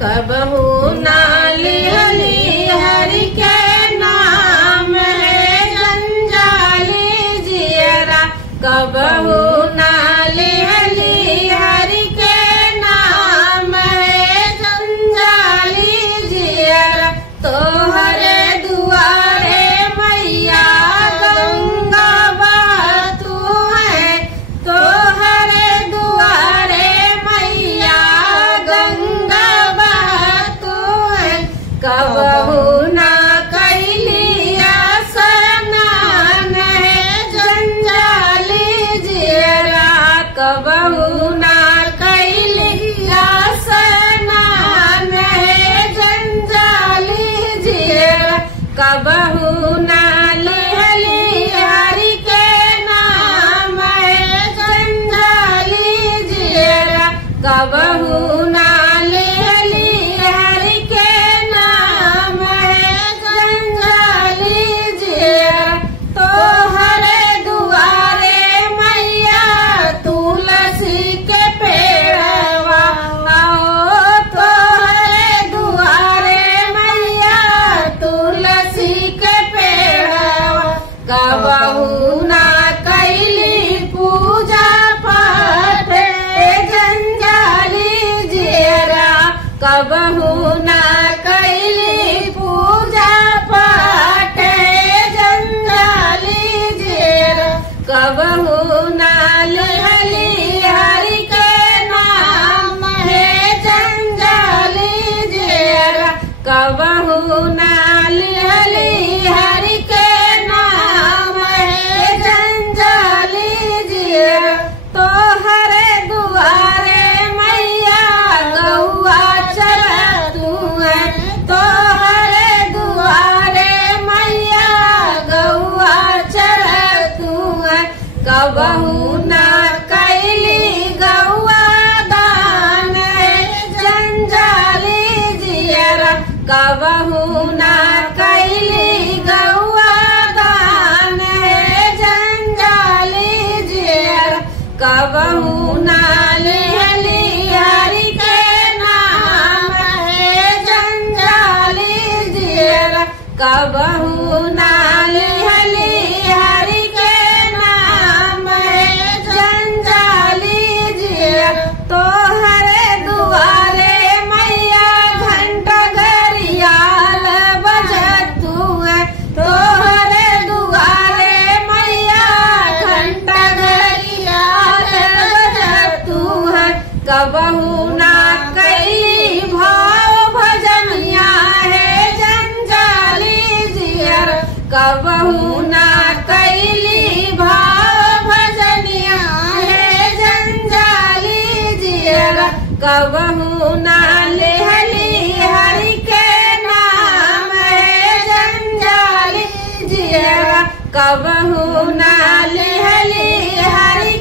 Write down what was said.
कबहू ना लिहली हरि के नाम है जंजाली जियरा। कबहू ना लिहली हरि के नाम है जंजाली जियरा। तोहरे दुआरे मैया गंगा बहतू है। तोहरे दुआरे मैया गंगा बहतू है। कबहू ना कैलिया स्नान है जंजाली जियरा। कबहू ना कैलिया स्नान है जंजाली जियरा। कबहू ना लिहली हरि के नाम है जंजाली जियरा। कबहू ना लिहली हरि के नाम है जंजाली जियरा। तोहरे दुआरे मैया तुलसी के पेड़वा। तोहरे दुआरे मैया तुलसी के पेड़वा। कबहू ना कैली पूजा पाठ जंजाली जियरा। कबहू ना कैली पूजा पाठ जंजाली जियरा। कबहू ना लिहली हरि के नाम है जंजाली जियरा। कबहू ना लिहली हरि के नाम है जंजाली जियरा। तोहरे दुआरे मैया गौआ चरतू है। तोहरे दुआरे मैया गौआ चरतू है। कबहू ना कैली गौआ दान है जंजाली जियरा। कबहू ना कैली गौआ दान है जंजाली जियरा। कबहू ना लिहली हरि के नाम है जंजाली जियरा। कबहू ना लिहली हरि के नाम है जंजाली जियरा। तोहरे दुआरे मैया घंटा घरियाल बजतू है। तोहरे दुआरे मैया घंटा घरियाल बजतू है। कबहू ना कई भाव भजनिया है जंजाली जियरा। कबहू ना कैली भाव भजनिया है जंजाली जियरा। कबहू ना लिहली हरि के नाम है जंजाली जियरा। कबहू ना लिहली हरि